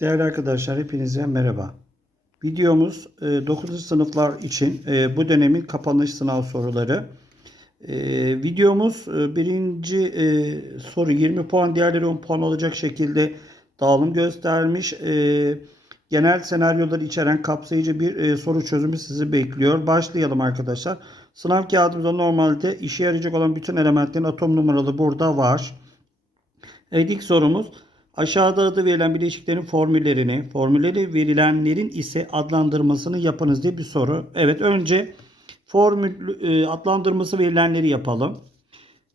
Değerli arkadaşlar hepinize merhaba. Videomuz e, 9. sınıflar için e, bu dönemin kapanış sınav soruları. E, videomuz e, birinci e, soru 20 puan diğerleri 10 puan olacak şekilde dağılım göstermiş. E, genel senaryoları içeren kapsayıcı bir e, soru çözümü sizi bekliyor. Başlayalım arkadaşlar. Sınav kağıdımızda normalde işe yarayacak olan bütün elementlerin atom numaralı burada var. Evet ilk sorumuz aşağıda adı verilen bileşiklerin formüllerini, formülleri verilenlerin ise adlandırmasını yapınız diye bir soru. Evet önce formül e, adlandırması verilenleri yapalım.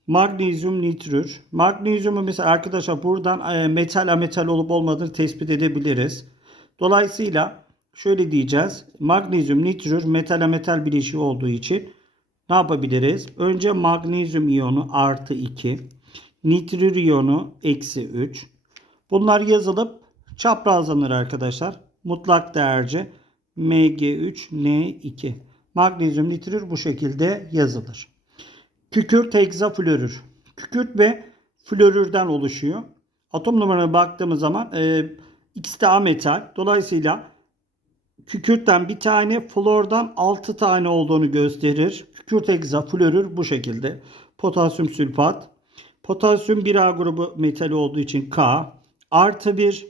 Magnezyum nitrür. Magnezyumu mesela arkadaşlar buradan e, metal ametal olup olmadığını tespit edebiliriz. Dolayısıyla şöyle diyeceğiz. Magnezyum nitrür metal ametal bileşiği olduğu için ne yapabiliriz? Önce magnezyum iyonu artı 2. Nitrür iyonu eksi 3. Bunlar yazılıp çaprazlanır arkadaşlar. Mutlak değerce Mg3N2. Magnezyum nitrür bu şekilde yazılır. Kükürt hegzaflorür. Kükürt ve florürden oluşuyor. Atom numarana baktığımız zaman e, ikisi de ametal. Dolayısıyla kükürtten bir tane, flordan 6 tane olduğunu gösterir. Kükürt hegzaflorür bu şekilde. Potasyum sülfat. Potasyum 1A grubu metali olduğu için K. Artı 1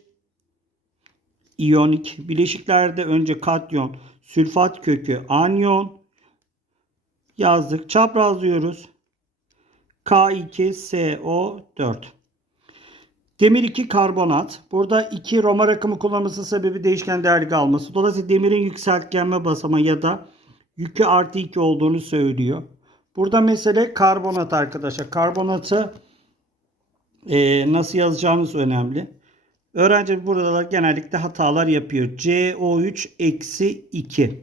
iyonik. Bileşiklerde önce katyon, sülfat kökü, anyon yazdık. Çaprazlıyoruz. K2SO4. Demir 2 karbonat. Burada 2 Roma rakamı kullanılması sebebi değişken değerlik alması. Dolayısıyla demirin yükseltgenme basamağı ya da yükü artı 2 olduğunu söylüyor. Burada mesele karbonat arkadaşlar. Karbonatı e, nasıl yazacağınız önemli. Öğrenci burada genellikle hatalar yapıyor. CO3 eksi 2.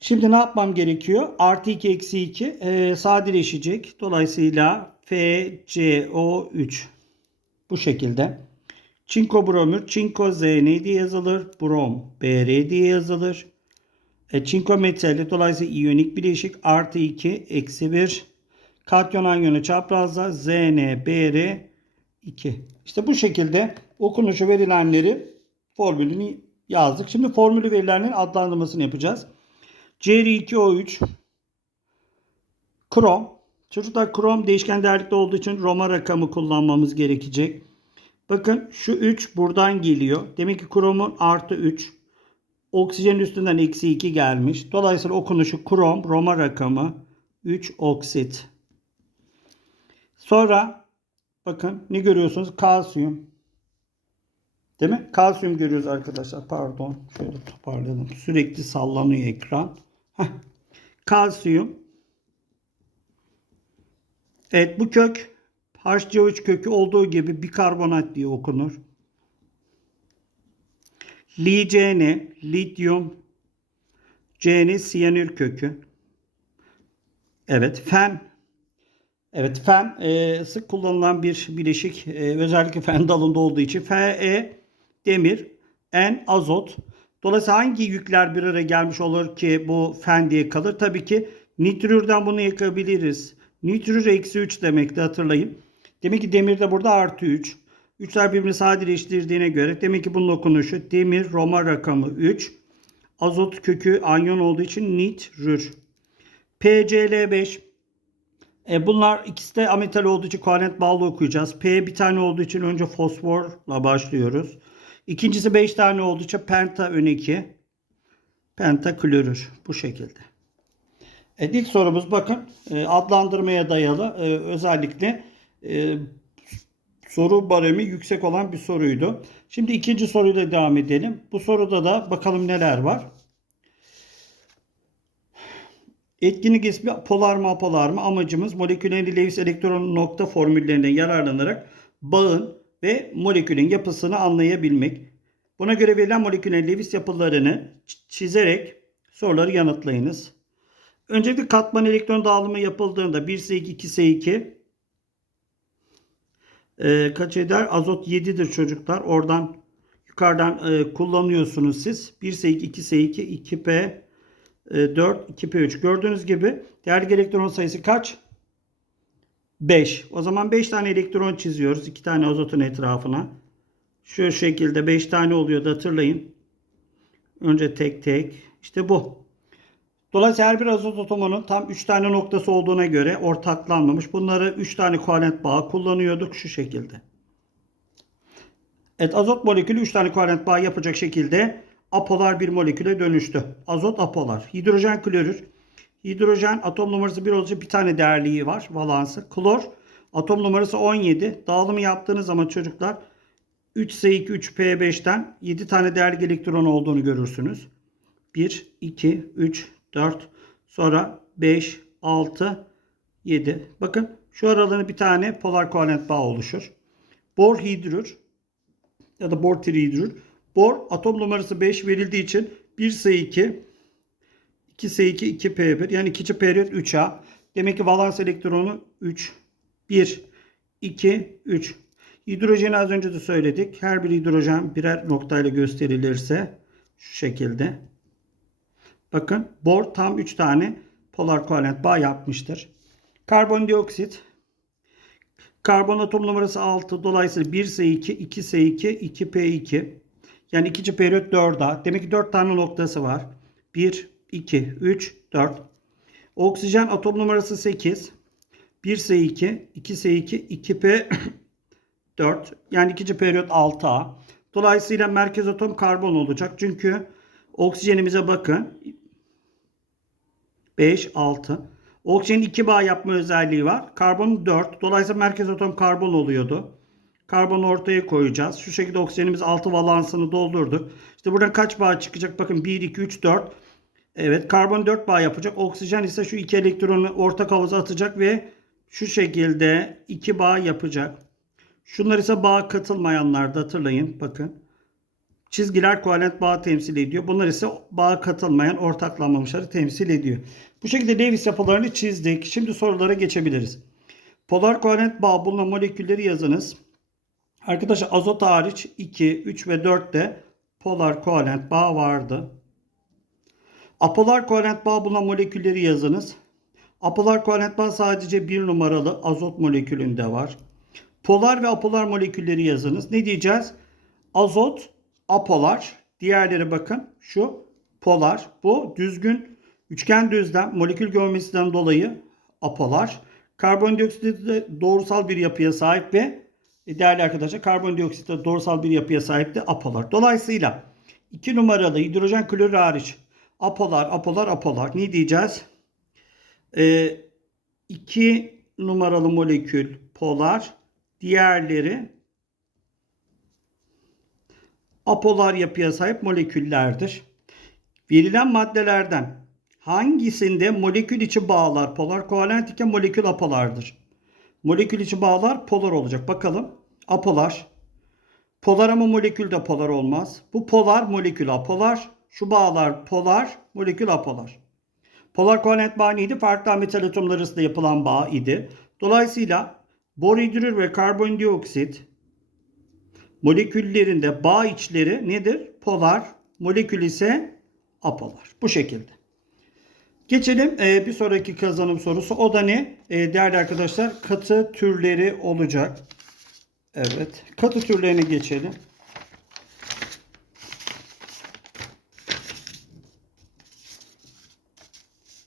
Şimdi ne yapmam gerekiyor? Artı 2 eksi 2 e, sadeleşecek. Dolayısıyla FCO3 bu şekilde. Çinko bromür. Çinko Zn diye yazılır. Brom Br diye yazılır. E, çinko metali dolayısıyla iyonik bileşik artı 2 eksi 1. Katyon anyonu çaprazda ZnBr 2. İşte bu şekilde okunuşu verilenleri formülünü yazdık. Şimdi formülü verilenlerin adlandırmasını yapacağız. Cr2O3 krom. Çocuklar krom değişken değerlikte olduğu için Roma rakamı kullanmamız gerekecek. Bakın şu 3 buradan geliyor. Demek ki kromun artı 3. Oksijenin üstünden eksi 2 gelmiş. Dolayısıyla okunuşu krom Roma rakamı 3 oksit. Sonra bakın ne görüyorsunuz? Kalsiyum. Değil mi? Kalsiyum görüyoruz arkadaşlar. Pardon. Şöyle toparlayalım. Sürekli sallanıyor ekran. Heh. Kalsiyum. Evet bu kök HCO3 kökü olduğu gibi bikarbonat diye okunur. LiCN, lityum, CN siyanür kökü. Evet, fen. Evet, fen e, sık kullanılan bir bileşik. E, özellikle fen dalında olduğu için Fe demir, N azot. Dolayısıyla hangi yükler bir araya gelmiş olur ki bu fen diye kalır? Tabii ki nitrürden bunu yakabiliriz. Nitrür eksi 3 demekti hatırlayın. Demek ki demir de burada artı 3. 3'ler birbirini sadeleştirdiğine göre demek ki bunun okunuşu demir Roma rakamı 3. Azot kökü anyon olduğu için nitrür. PCl5 e bunlar ikisi de ametal olduğu için kovalent bağlı okuyacağız. P bir tane olduğu için önce fosforla başlıyoruz. İkincisi 5 tane olduğu için penta ön 2. Pentaklorür bu şekilde. Evet, ilk sorumuz bakın e, adlandırmaya dayalı e, özellikle e, soru baremi yüksek olan bir soruydu. Şimdi ikinci soruyla devam edelim. Bu soruda da bakalım neler var. Etkinlik ismi polar mı apolar mı? Amacımız moleküllerin Lewis elektron nokta formüllerinden yararlanarak bağın ve molekülün yapısını anlayabilmek. Buna göre verilen moleküllerin Lewis yapılarını çizerek soruları yanıtlayınız. Öncelikle katman elektron dağılımı yapıldığında 1S2, 2S2 e, kaç eder? Azot 7'dir çocuklar. Oradan yukarıdan e, kullanıyorsunuz siz. 1S2, 2S2, 2P, e, 4, 2P3. Gördüğünüz gibi değerli elektron sayısı kaç? 5. O zaman 5 tane elektron çiziyoruz. 2 tane azotun etrafına. Şu şekilde 5 tane oluyordu hatırlayın. Önce tek tek. İşte bu. Dolayısıyla her bir azot atomunun tam 3 tane noktası olduğuna göre ortaklanmamış. Bunları 3 tane kovalent bağ kullanıyorduk şu şekilde. Evet azot molekülü 3 tane kovalent bağ yapacak şekilde apolar bir moleküle dönüştü. Azot apolar. Hidrojen klorür. Hidrojen atom numarası 1 olacak bir tane değerliği var. Valansı. Klor atom numarası 17. Dağılımı yaptığınız zaman çocuklar 3S2 3P5'ten 7 tane değerli elektron olduğunu görürsünüz. 1, 2, 3, 4, sonra 5, 6, 7. Bakın şu aralığında bir tane polar kovalent bağ oluşur. Bor hidrür ya da bor trihidrür. Bor atom numarası 5 verildiği için 1S2, 2S2, 2P1 yani ikinci periyot 3A. Demek ki valans elektronu 3, 1, 2, 3. Hidrojeni az önce de söyledik. Her bir hidrojen birer noktayla gösterilirse şu şekilde. Bakın bor tam 3 tane polar kovalent bağ yapmıştır. Karbondioksit Karbon atom numarası 6. Dolayısıyla 1S2, 2S2, 2P2. Yani ikinci periyot 4A. Demek ki 4 tane noktası var. 1, 2, 3, 4. Oksijen atom numarası 8. 1S2, 2S2, 2P 4. Yani ikinci periyot 6A. Dolayısıyla merkez atom karbon olacak. Çünkü oksijenimize bakın. 5, 6. Oksijenin 2 bağ yapma özelliği var. Karbon 4. Dolayısıyla merkez atom karbon oluyordu. Karbonu ortaya koyacağız. Şu şekilde oksijenimiz 6 valansını doldurduk. İşte buradan kaç bağ çıkacak? Bakın 1, 2, 3, 4. Evet karbon 4 bağ yapacak. Oksijen ise şu iki elektronu ortak havuza atacak ve şu şekilde 2 bağ yapacak. Şunlar ise bağ katılmayanlarda hatırlayın. Bakın. Çizgiler kovalent bağ temsil ediyor. Bunlar ise bağ katılmayan ortaklanmamışları temsil ediyor. Bu şekilde Lewis yapılarını çizdik. Şimdi sorulara geçebiliriz. Polar kovalent bağ bulunan molekülleri yazınız. Arkadaşlar azot hariç 2, 3 ve 4'te polar kovalent bağ vardı. Apolar kovalent bağ bulunan molekülleri yazınız. Apolar kovalent bağ sadece bir numaralı azot molekülünde var. Polar ve apolar molekülleri yazınız. Ne diyeceğiz? Azot apolar. Diğerleri bakın şu polar. Bu düzgün üçgen düzlem molekül geometrisinden dolayı apolar. Karbondioksit doğrusal bir yapıya sahip ve değerli arkadaşlar karbondioksit de doğrusal bir yapıya sahip de apolar. Dolayısıyla 2 numaralı hidrojen klorür hariç apolar, apolar, apolar. Ne diyeceğiz? 2 e, numaralı molekül polar, diğerleri apolar yapıya sahip moleküllerdir. Verilen maddelerden hangisinde molekül içi bağlar polar kovalent iken molekül apolardır? Molekül içi bağlar polar olacak. Bakalım. Apolar. Polar ama molekül de polar olmaz. Bu polar molekül apolar. Şu bağlar polar, molekül apolar. Polar kovalent bağ neydi? Farklı metal atomları arasında yapılan bağ idi. Dolayısıyla borhidrür ve karbondioksit moleküllerinde bağ içleri nedir? Polar, molekül ise apolar. Bu şekilde. Geçelim e, bir sonraki kazanım sorusu. O da ne? E, değerli arkadaşlar katı türleri olacak. Evet. Katı türlerine geçelim.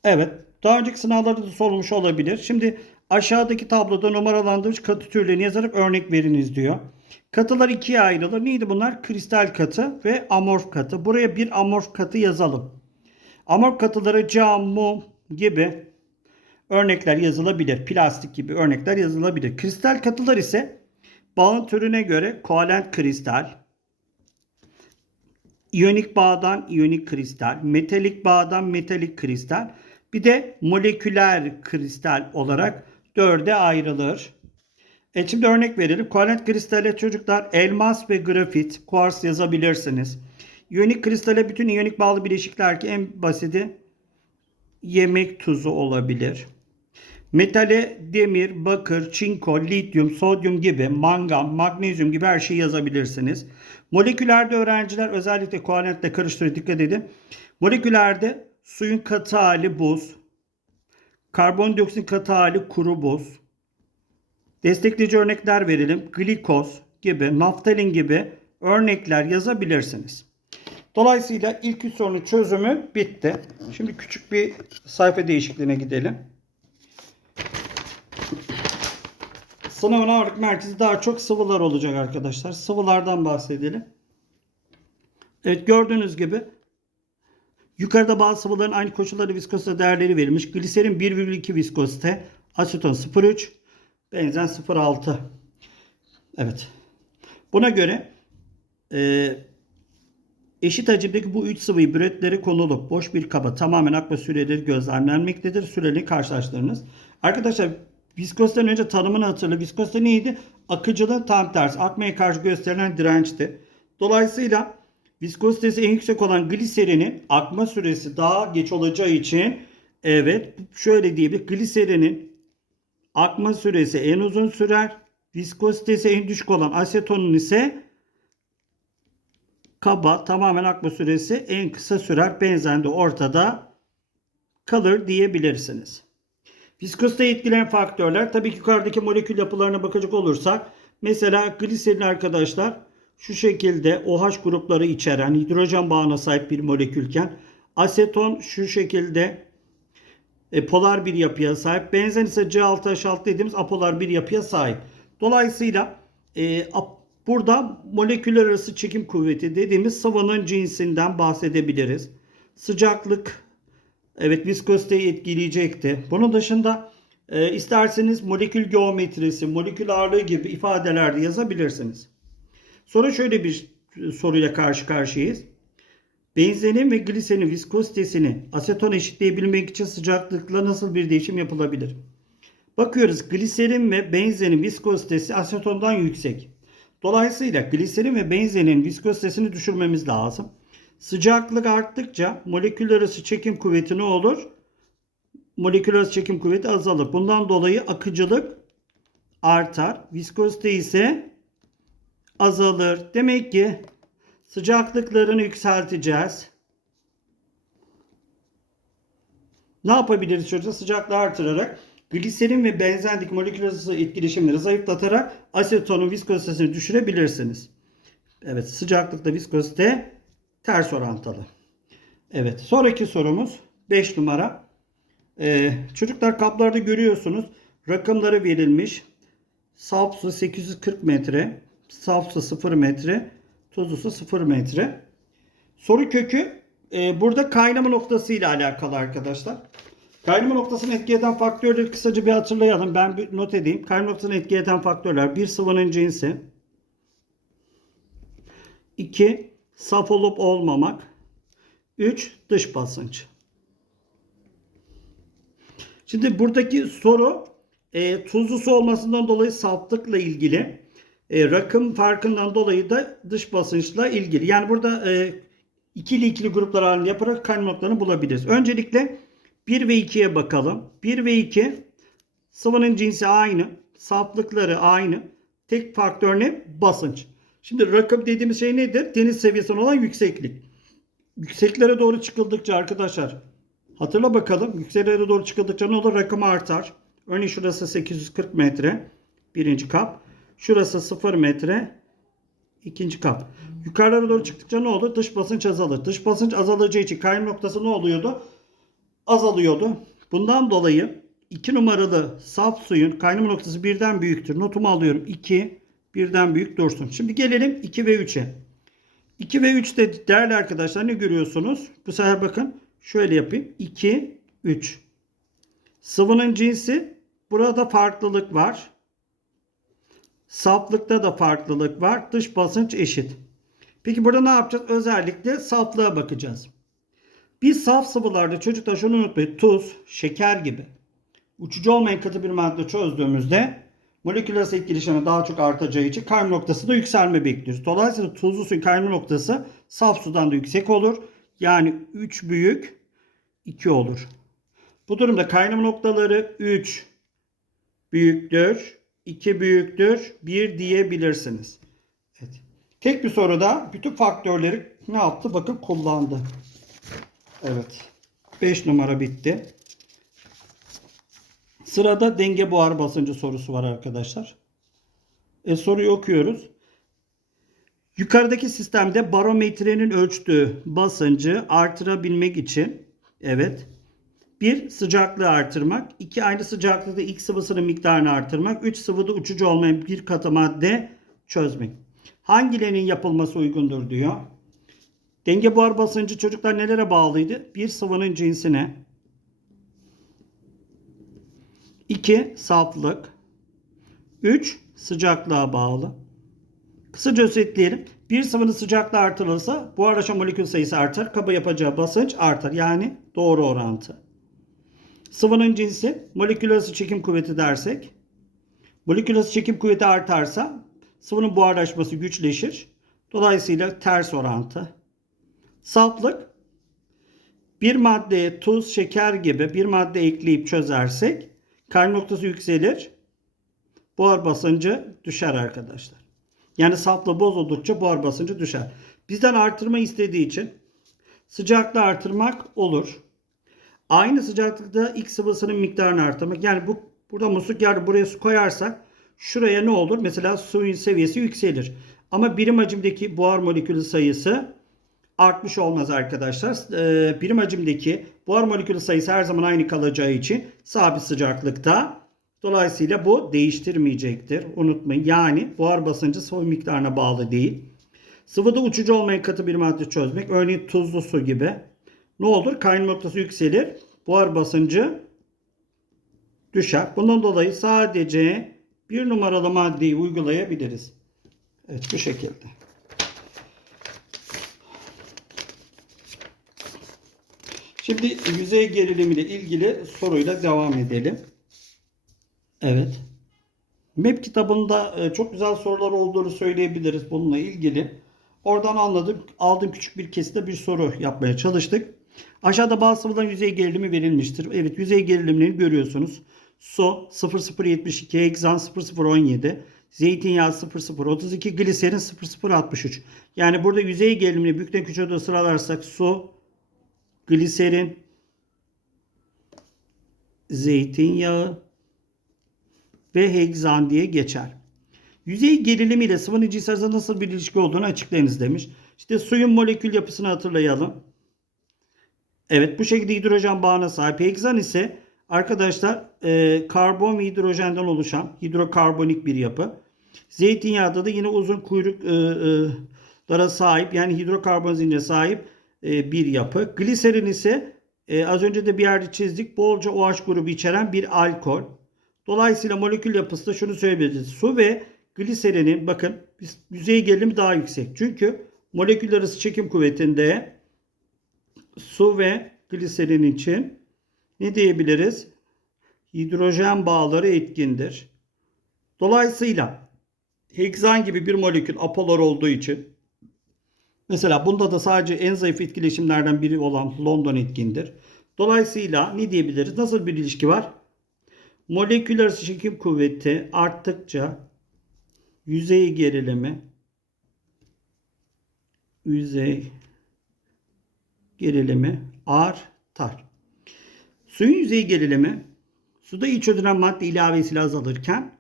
Evet. Daha önceki sınavlarda da sorulmuş olabilir. Şimdi aşağıdaki tabloda numaralandırılmış katı türlerini yazarak örnek veriniz diyor. Katılar ikiye ayrılır. Neydi bunlar? Kristal katı ve amorf katı. Buraya bir amorf katı yazalım. Amorf katıları cam, mum gibi örnekler yazılabilir. Plastik gibi örnekler yazılabilir. Kristal katılar ise bağın türüne göre kovalent kristal, iyonik bağdan iyonik kristal, metalik bağdan metalik kristal, bir de moleküler kristal olarak dörde ayrılır. E şimdi örnek verelim. Kovalent kristale çocuklar elmas ve grafit, kuars yazabilirsiniz. İyonik kristale bütün iyonik bağlı bileşikler ki en basiti yemek tuzu olabilir. Metale demir, bakır, çinko, lityum, sodyum gibi, mangan, magnezyum gibi her şeyi yazabilirsiniz. Molekülerde öğrenciler özellikle kovalentle karıştırıyor dikkat edin. Molekülerde suyun katı hali buz, karbondioksit katı hali kuru buz, destekleyici örnekler verelim. Glikoz gibi, naftalin gibi örnekler yazabilirsiniz. Dolayısıyla ilk üç sorunun çözümü bitti. Şimdi küçük bir sayfa değişikliğine gidelim. Sınavın ağırlık merkezi daha çok sıvılar olacak arkadaşlar. Sıvılardan bahsedelim. Evet gördüğünüz gibi yukarıda bazı sıvıların aynı koşulları viskozite değerleri verilmiş. Gliserin 1,2 viskozite, aseton 0,3, benzen 0,6. Evet. Buna göre e, eşit hacimdeki bu üç sıvıyı büretleri konulup boş bir kaba tamamen akma süreleri gözlemlenmektedir. Süreli karşılaştırınız. Arkadaşlar viskoziten önce tanımını hatırla. Viskozite neydi? Akıcılığın tam tersi. Akmaya karşı gösterilen dirençti. Dolayısıyla viskozitesi en yüksek olan gliserinin akma süresi daha geç olacağı için evet şöyle diyebiliriz. Gliserinin akma süresi en uzun sürer. Viskozitesi en düşük olan asetonun ise kaba tamamen akma süresi en kısa sürer. Benzen de ortada kalır diyebilirsiniz. Viskozite etkileyen faktörler tabii ki yukarıdaki molekül yapılarına bakacak olursak mesela gliserin arkadaşlar şu şekilde OH grupları içeren hidrojen bağına sahip bir molekülken aseton şu şekilde e, polar bir yapıya sahip. Benzen ise C6H6 dediğimiz apolar bir yapıya sahip. Dolayısıyla e, burada moleküller arası çekim kuvveti dediğimiz sıvının cinsinden bahsedebiliriz. Sıcaklık evet viskoziteyi etkileyecekti. Bunun dışında e, isterseniz molekül geometrisi, molekül ağırlığı gibi ifadeler de yazabilirsiniz. Sonra şöyle bir soruyla karşı karşıyayız. Benzenin ve glisenin viskozitesini aseton eşitleyebilmek için sıcaklıkla nasıl bir değişim yapılabilir? Bakıyoruz gliserin ve benzenin viskozitesi asetondan yüksek. Dolayısıyla gliserin ve benzenin viskozitesini düşürmemiz lazım. Sıcaklık arttıkça moleküller arası çekim kuvveti ne olur? Moleküller arası çekim kuvveti azalır. Bundan dolayı akıcılık artar. Viskozite ise azalır. Demek ki sıcaklıklarını yükselteceğiz. Ne yapabiliriz çocuklar? Sıcaklığı artırarak gliserin ve benzendeki moleküler arası etkileşimleri zayıflatarak asetonun viskozitesini düşürebilirsiniz. Evet sıcaklıkta viskozite ters orantılı. Evet sonraki sorumuz 5 numara. Ee, çocuklar kaplarda görüyorsunuz rakamları verilmiş. Saf su 840 metre, saf su 0 metre, tuzlu su 0 metre. Soru kökü e, burada kaynama noktası ile alakalı arkadaşlar. Kaynama noktasını etki eden faktörleri kısaca bir hatırlayalım. Ben bir not edeyim. Kaynama noktasını etki eden faktörler bir sıvının cinsi. 2. Saf olup olmamak. 3. Dış basınç. Şimdi buradaki soru e, tuzlu su olmasından dolayı saflıkla ilgili. E, rakım farkından dolayı da dış basınçla ilgili. Yani burada e, ikili ikili gruplar halinde yaparak kaynama noktalarını bulabiliriz. Öncelikle 1 ve 2'ye bakalım. 1 ve 2 sıvının cinsi aynı. Saflıkları aynı. Tek faktör ne? Basınç. Şimdi rakım dediğimiz şey nedir? Deniz seviyesine olan yükseklik. Yükseklere doğru çıkıldıkça arkadaşlar hatırla bakalım. Yükseklere doğru çıkıldıkça ne olur? Rakım artar. Örneğin şurası 840 metre. Birinci kap. Şurası 0 metre. ikinci kap. Yukarılara doğru çıktıkça ne olur? Dış basınç azalır. Dış basınç azalacağı için kaynama noktası ne oluyordu? azalıyordu. Bundan dolayı 2 numaralı saf suyun kaynama noktası birden büyüktür. Notumu alıyorum. 2 birden büyük dursun. Şimdi gelelim 2 ve 3'e. 2 ve 3'te değerli arkadaşlar ne görüyorsunuz? Bu sefer bakın şöyle yapayım. 2, 3. Sıvının cinsi burada farklılık var. Saflıkta da farklılık var. Dış basınç eşit. Peki burada ne yapacağız? Özellikle saflığa bakacağız. Biz saf sıvılarda çocuklar şunu unutmayın. Tuz, şeker gibi uçucu olmayan katı bir madde çözdüğümüzde moleküler arası etkileşimi daha çok artacağı için kaynama noktası da yükselme bekliyoruz. Dolayısıyla tuzlu suyun kaynama noktası saf sudan da yüksek olur. Yani 3 büyük 2 olur. Bu durumda kaynama noktaları 3 büyüktür, 2 büyüktür, 1 diyebilirsiniz. Evet. Tek bir soruda bütün faktörleri ne yaptı? Bakın kullandı. Evet. 5 numara bitti. Sırada denge buhar basıncı sorusu var arkadaşlar. E, soruyu okuyoruz. Yukarıdaki sistemde barometrenin ölçtüğü basıncı artırabilmek için evet bir sıcaklığı artırmak, iki aynı sıcaklıkta X sıvısının miktarını artırmak, üç sıvıda uçucu olmayan bir katı madde çözmek. Hangilerinin yapılması uygundur diyor. Denge buhar basıncı çocuklar nelere bağlıydı? Bir sıvının cinsine. 2 saflık. 3 sıcaklığa bağlı. Kısaca özetleyelim. Bir sıvının sıcaklığı artırılırsa buharlaşan molekül sayısı artar. Kaba yapacağı basınç artar. Yani doğru orantı. Sıvının cinsi molekül arası çekim kuvveti dersek. Molekül arası çekim kuvveti artarsa sıvının buharlaşması güçleşir. Dolayısıyla ters orantı. Saflık bir maddeye tuz, şeker gibi bir madde ekleyip çözersek kaynak noktası yükselir. Buhar basıncı düşer arkadaşlar. Yani saflığı bozuldukça buhar basıncı düşer. Bizden artırma istediği için sıcaklığı artırmak olur. Aynı sıcaklıkta X sıvısının miktarını artırmak. Yani bu burada musluk yerde buraya su koyarsak şuraya ne olur? Mesela suyun seviyesi yükselir. Ama birim hacimdeki buhar molekülü sayısı artmış olmaz arkadaşlar. Ee, birim hacimdeki buhar molekülü sayısı her zaman aynı kalacağı için sabit sıcaklıkta. Dolayısıyla bu değiştirmeyecektir. Unutmayın. Yani buhar basıncı sıvı miktarına bağlı değil. Sıvıda uçucu olmayan katı bir madde çözmek. Örneğin tuzlu su gibi. Ne olur? Kaynama noktası yükselir. Buhar basıncı düşer. Bundan dolayı sadece bir numaralı maddeyi uygulayabiliriz. Evet bu şekilde. Şimdi yüzey gerilimi ile ilgili soruyla devam edelim. Evet. MEP kitabında e, çok güzel sorular olduğunu söyleyebiliriz bununla ilgili. Oradan anladım. Aldığım küçük bir kesite bir soru yapmaya çalıştık. Aşağıda bazı sıvıların yüzey gerilimi verilmiştir. Evet yüzey gerilimini görüyorsunuz. Su 0072, heksan 0017, zeytinyağı 0032, gliserin 0063. Yani burada yüzey gerilimini büyükten küçüğe doğru sıralarsak su, gliserin, zeytinyağı ve hegzan diye geçer. Yüzey gerilimi ile sıvının arasında nasıl bir ilişki olduğunu açıklayınız demiş. İşte suyun molekül yapısını hatırlayalım. Evet bu şekilde hidrojen bağına sahip. Hegzan ise arkadaşlar e, karbon ve hidrojenden oluşan hidrokarbonik bir yapı. Zeytinyağında da yine uzun kuyruklara sahip yani hidrokarbon zincirine sahip e, bir yapı. Gliserin ise e, az önce de bir yerde çizdik. Bolca OH grubu içeren bir alkol. Dolayısıyla molekül yapısı da şunu söyleyebiliriz. Su ve gliserinin bakın yüzey gerilimi daha yüksek. Çünkü molekül arası çekim kuvvetinde su ve gliserin için ne diyebiliriz? Hidrojen bağları etkindir. Dolayısıyla heksan gibi bir molekül apolar olduğu için mesela bunda da sadece en zayıf etkileşimlerden biri olan London etkindir. Dolayısıyla ne diyebiliriz? Nasıl bir ilişki var? Molekül arası çekim kuvveti arttıkça yüzey gerilimi yüzey gerilimi artar. Suyun yüzey gerilimi suda iyi çözülen madde ilavesiyle azalırken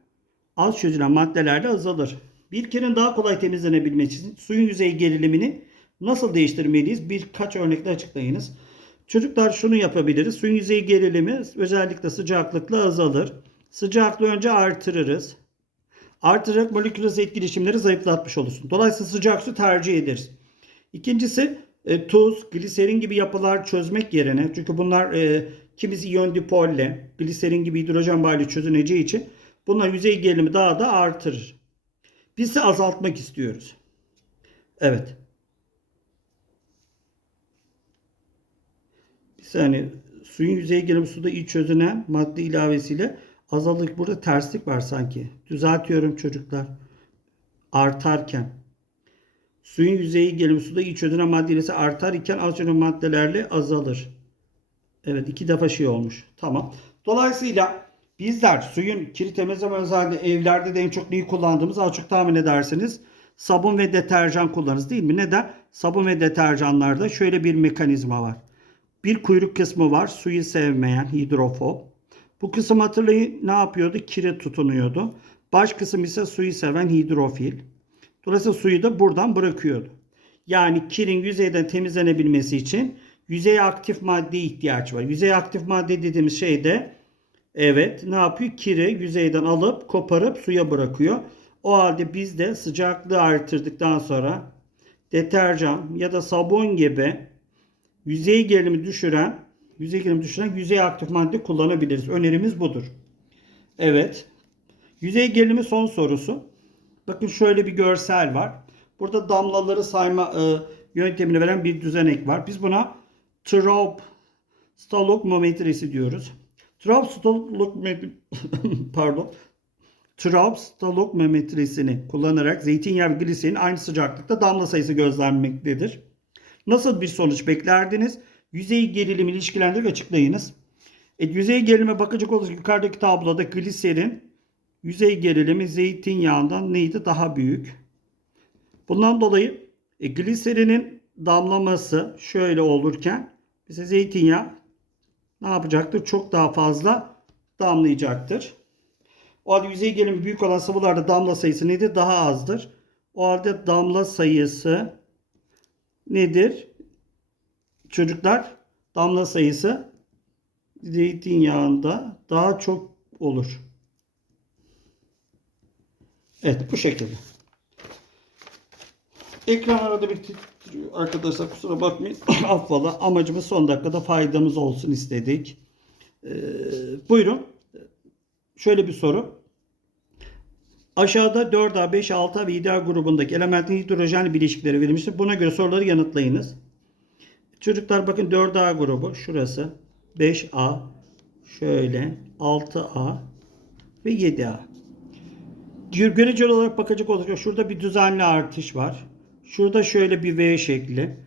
az çözülen maddelerle azalır. Bir kirin daha kolay temizlenebilmesi için suyun yüzey gerilimini nasıl değiştirmeliyiz? Birkaç örnekle açıklayınız. Çocuklar şunu yapabiliriz. Suyun yüzey gerilimi özellikle sıcaklıkla azalır. Sıcaklığı önce artırırız. Artırarak molekül arası etkileşimleri zayıflatmış olursun. Dolayısıyla sıcak su tercih ederiz. İkincisi e, tuz, gliserin gibi yapılar çözmek yerine çünkü bunlar e, kimisi iyon dipolle, gliserin gibi hidrojen bağıyla çözüneceği için bunlar yüzey gerilimi daha da artırır. İse azaltmak istiyoruz. Evet. Bir saniye. Suyun yüzey gerilimi suda iyi çözünen madde ilavesiyle azaldık. Burada terslik var sanki. Düzeltiyorum çocuklar. Artarken. Suyun yüzeyi gerilimi suda iyi çözünen madde ilesi artar iken az çözünen maddelerle azalır. Evet iki defa şey olmuş. Tamam. Dolayısıyla bizler suyun kiri temizleme özelliğinde evlerde de en çok neyi kullandığımız az çok tahmin edersiniz. Sabun ve deterjan kullanırız değil mi? Neden? Sabun ve deterjanlarda şöyle bir mekanizma var. Bir kuyruk kısmı var. Suyu sevmeyen hidrofob. Bu kısım hatırlayın ne yapıyordu? Kire tutunuyordu. Baş kısım ise suyu seven hidrofil. Dolayısıyla suyu da buradan bırakıyordu. Yani kirin yüzeyden temizlenebilmesi için yüzey aktif madde ihtiyaç var. Yüzey aktif madde dediğimiz şey de evet ne yapıyor? Kiri yüzeyden alıp koparıp suya bırakıyor. O halde biz de sıcaklığı artırdıktan sonra deterjan ya da sabun gibi yüzey gerilimi düşüren yüzey gerilimi düşüren yüzey aktif madde kullanabiliriz. Önerimiz budur. Evet. Yüzey gerilimi son sorusu. Bakın şöyle bir görsel var. Burada damlaları sayma e, yöntemini veren bir düzenek var. Biz buna Traub stalogmometresi diyoruz. Stalogmet pardon. Traub stalogmometresini kullanarak zeytinyağı ve gliserin aynı sıcaklıkta damla sayısı gözlenmektedir. Nasıl bir sonuç beklerdiniz? Yüzey gerilimi ilişkilendirip açıklayınız. E, yüzey gerilime bakacak olursak yukarıdaki tabloda gliserin yüzey gerilimi zeytinyağından neydi? Daha büyük. Bundan dolayı e, gliserinin damlaması şöyle olurken bize zeytinyağı ne yapacaktır? Çok daha fazla damlayacaktır. O halde yüzey gerilimi büyük olan sıvılarda damla sayısı nedir? Daha azdır. O halde damla sayısı nedir? Çocuklar damla sayısı zeytinyağında daha çok olur. Evet bu şekilde. Ekran arada bir titriyor arkadaşlar kusura bakmayın. Affola amacımız son dakikada faydamız olsun istedik. Ee, buyurun. Şöyle bir soru. Aşağıda 4A, 5A, 6A ve 7A grubundaki elementin hidrojen bileşikleri verilmiştir. Buna göre soruları yanıtlayınız. Çocuklar bakın 4A grubu şurası. 5A şöyle 6A ve 7A. Diyor göreceli olarak bakacak olursak şurada bir düzenli artış var. Şurada şöyle bir V şekli.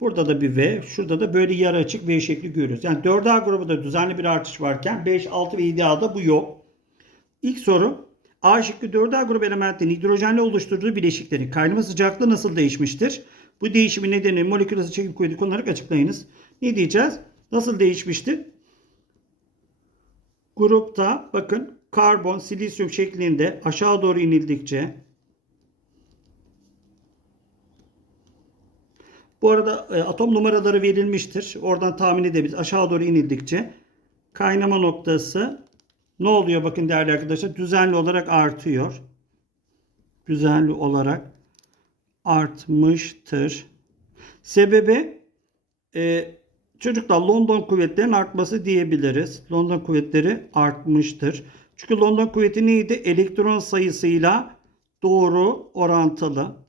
Burada da bir V. Şurada da böyle yarı açık V şekli görüyoruz. Yani 4A grubunda düzenli bir artış varken 5, 6 ve 7A'da bu yok. İlk soru A şıkkı 4A grubu elementlerin hidrojenle oluşturduğu bileşiklerin kaynama sıcaklığı nasıl değişmiştir? Bu değişimin nedeni molekül hızı çekim kuvveti kullanarak açıklayınız. Ne diyeceğiz? Nasıl değişmiştir? Grupta bakın karbon, silisyum şeklinde aşağı doğru inildikçe Bu arada e, atom numaraları verilmiştir. Oradan tahmin edebiliriz. Aşağı doğru inildikçe kaynama noktası ne oluyor bakın değerli arkadaşlar? Düzenli olarak artıyor. Düzenli olarak artmıştır. Sebebi e, çocuklar London kuvvetlerinin artması diyebiliriz. London kuvvetleri artmıştır. Çünkü London kuvveti neydi? Elektron sayısıyla doğru orantılı.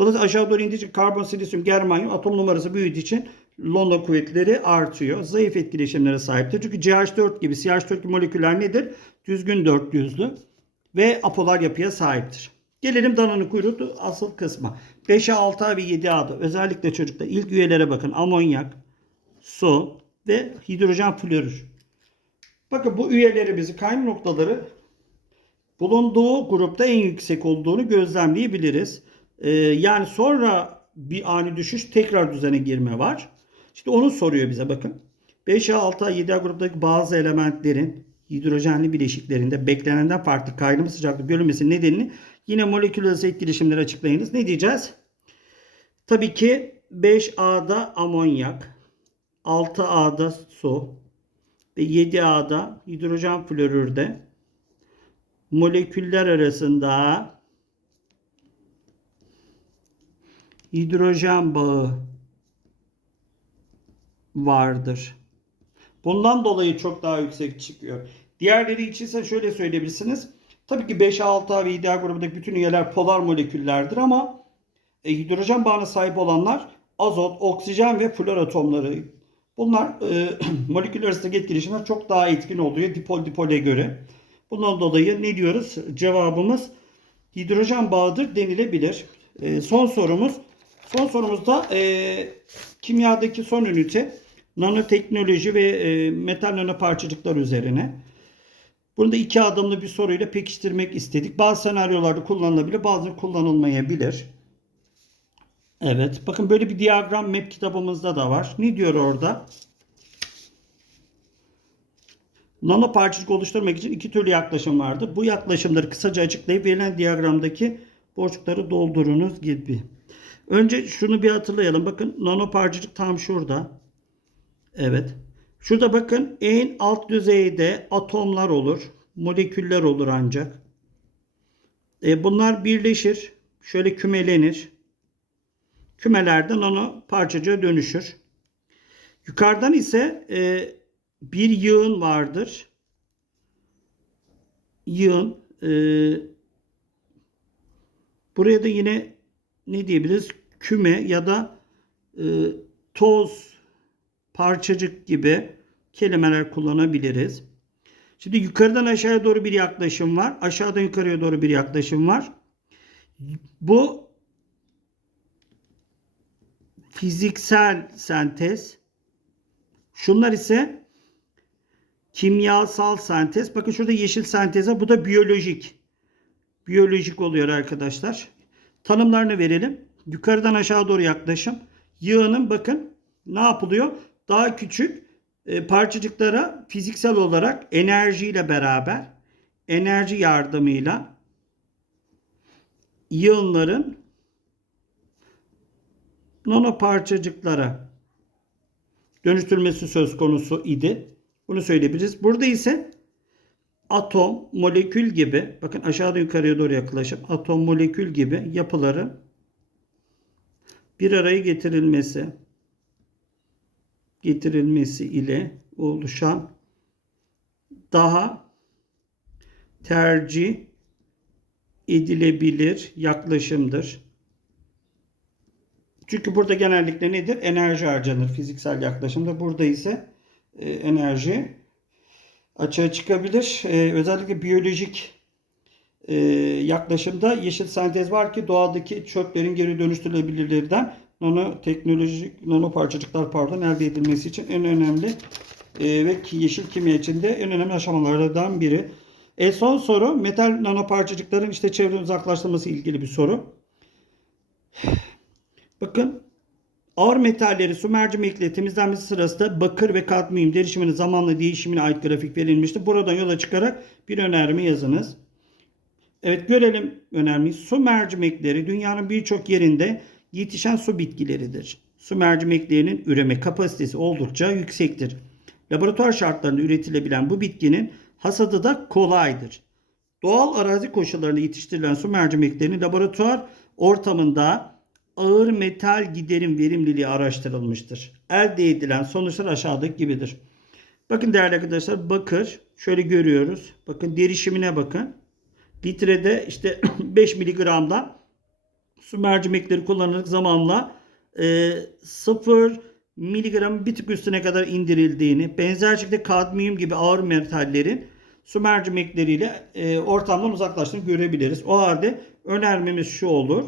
Dolayısıyla aşağı doğru indikçe karbon, silisyum, germanyum atom numarası büyüdüğü için London kuvvetleri artıyor. Zayıf etkileşimlere sahiptir. Çünkü CH4 gibi CH4 gibi moleküller nedir? Düzgün dörtlüzlü ve apolar yapıya sahiptir. Gelelim dananın kuyruğu asıl kısma. 5'e 6'a ve 7'a özellikle çocukta ilk üyelere bakın. Amonyak, su ve hidrojen florür. Bakın bu üyelerimizi kaynama noktaları bulunduğu grupta en yüksek olduğunu gözlemleyebiliriz. Ee, yani sonra bir ani düşüş tekrar düzene girme var. İşte onu soruyor bize bakın. 5'e 6'a 7'a gruptaki bazı elementlerin hidrojenli bileşiklerinde beklenenden farklı kaynama sıcaklığı görülmesinin nedenini yine molekül arası etkileşimleri açıklayınız. Ne diyeceğiz? Tabii ki 5A'da amonyak, 6A'da su ve 7A'da hidrojen florürde moleküller arasında hidrojen bağı vardır. Bundan dolayı çok daha yüksek çıkıyor. Diğerleri için ise şöyle söyleyebilirsiniz. Tabii ki 5, 6 ve 7 grubundaki bütün üyeler polar moleküllerdir ama e, hidrojen bağına sahip olanlar azot, oksijen ve flor atomları. Bunlar e, moleküller arasındaki etkileşimler çok daha etkin oluyor dipol dipole göre. Bundan dolayı ne diyoruz? Cevabımız hidrojen bağıdır denilebilir. E, son sorumuz. Son sorumuzda e, kimyadaki son ünite nanoteknoloji ve e, metal nanoparçacıklar üzerine. Bunu da iki adımlı bir soruyla pekiştirmek istedik. Bazı senaryolarda kullanılabilir, bazı kullanılmayabilir. Evet, bakın böyle bir diyagram map kitabımızda da var. Ne diyor orada? Nano parçacık oluşturmak için iki türlü yaklaşım vardır. Bu yaklaşımları kısaca açıklayıp verilen diyagramdaki boşlukları doldurunuz gibi. Önce şunu bir hatırlayalım. Bakın nanoparçacık tam şurada. Evet. Şurada bakın en alt düzeyde atomlar olur. Moleküller olur ancak. E, bunlar birleşir. Şöyle kümelenir. Kümelerden nano parçacığa dönüşür. Yukarıdan ise e, bir yığın vardır. Yığın. E, buraya da yine ne diyebiliriz? Küme ya da e, toz parçacık gibi kelimeler kullanabiliriz. Şimdi yukarıdan aşağıya doğru bir yaklaşım var. Aşağıdan yukarıya doğru bir yaklaşım var. Bu fiziksel sentez. Şunlar ise kimyasal sentez. Bakın şurada yeşil senteze. Bu da biyolojik. Biyolojik oluyor arkadaşlar. Tanımlarını verelim. Yukarıdan aşağı doğru yaklaşım. Yığının bakın ne yapılıyor? Daha küçük e, parçacıklara fiziksel olarak enerjiyle beraber enerji yardımıyla yığınların nano parçacıklara dönüştürülmesi söz konusu idi. Bunu söyleyebiliriz. Burada ise atom, molekül gibi bakın aşağıda yukarıya doğru yaklaşıp atom, molekül gibi yapıları bir araya getirilmesi getirilmesi ile oluşan daha tercih edilebilir yaklaşımdır. Çünkü burada genellikle nedir? Enerji harcanır fiziksel yaklaşımda. Burada ise e, enerji açığa çıkabilir. E, özellikle biyolojik yaklaşımda yeşil sentez var ki doğadaki çöplerin geri dönüştürülebilirlerinden nano teknolojik nano parçacıklar pardon elde edilmesi için en önemli e, ve yeşil kimya içinde en önemli aşamalardan biri. E son soru metal nano parçacıkların işte çevre uzaklaştırması ilgili bir soru. Bakın ağır metalleri su mercimekle temizlenmesi sırasında bakır ve kadmiyum derişiminin zamanla değişimine ait grafik verilmişti. Buradan yola çıkarak bir önerme yazınız. Evet görelim önermeyi. Su mercimekleri dünyanın birçok yerinde yetişen su bitkileridir. Su mercimeklerinin üreme kapasitesi oldukça yüksektir. Laboratuvar şartlarında üretilebilen bu bitkinin hasadı da kolaydır. Doğal arazi koşullarında yetiştirilen su mercimeklerinin laboratuvar ortamında ağır metal giderim verimliliği araştırılmıştır. Elde edilen sonuçlar aşağıdaki gibidir. Bakın değerli arkadaşlar bakır şöyle görüyoruz. Bakın derişimine bakın. Litrede işte 5 miligramda su mercimekleri kullanarak zamanla e, 0 miligram bir tık üstüne kadar indirildiğini, benzer şekilde kadmiyum gibi ağır metallerin su mercimekleriyle e, ortamdan uzaklaştığını görebiliriz. O halde önermemiz şu olur.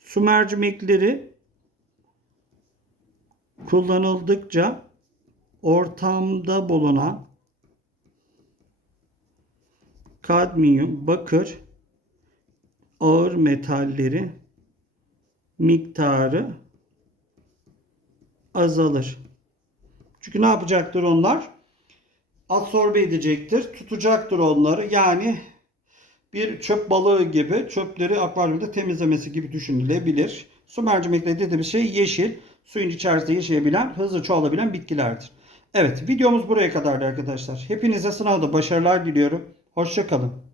Su mercimekleri kullanıldıkça ortamda bulunan kadmiyum, bakır, ağır metalleri miktarı azalır. Çünkü ne yapacaktır onlar? Absorbe edecektir, tutacaktır onları. Yani bir çöp balığı gibi çöpleri akvaryumda temizlemesi gibi düşünülebilir. Su mercimekleri dediğimiz şey yeşil, suyun içerisinde yaşayabilen, hızlı çoğalabilen bitkilerdir. Evet videomuz buraya kadardı arkadaşlar. Hepinize sınavda başarılar diliyorum. Hoşçakalın.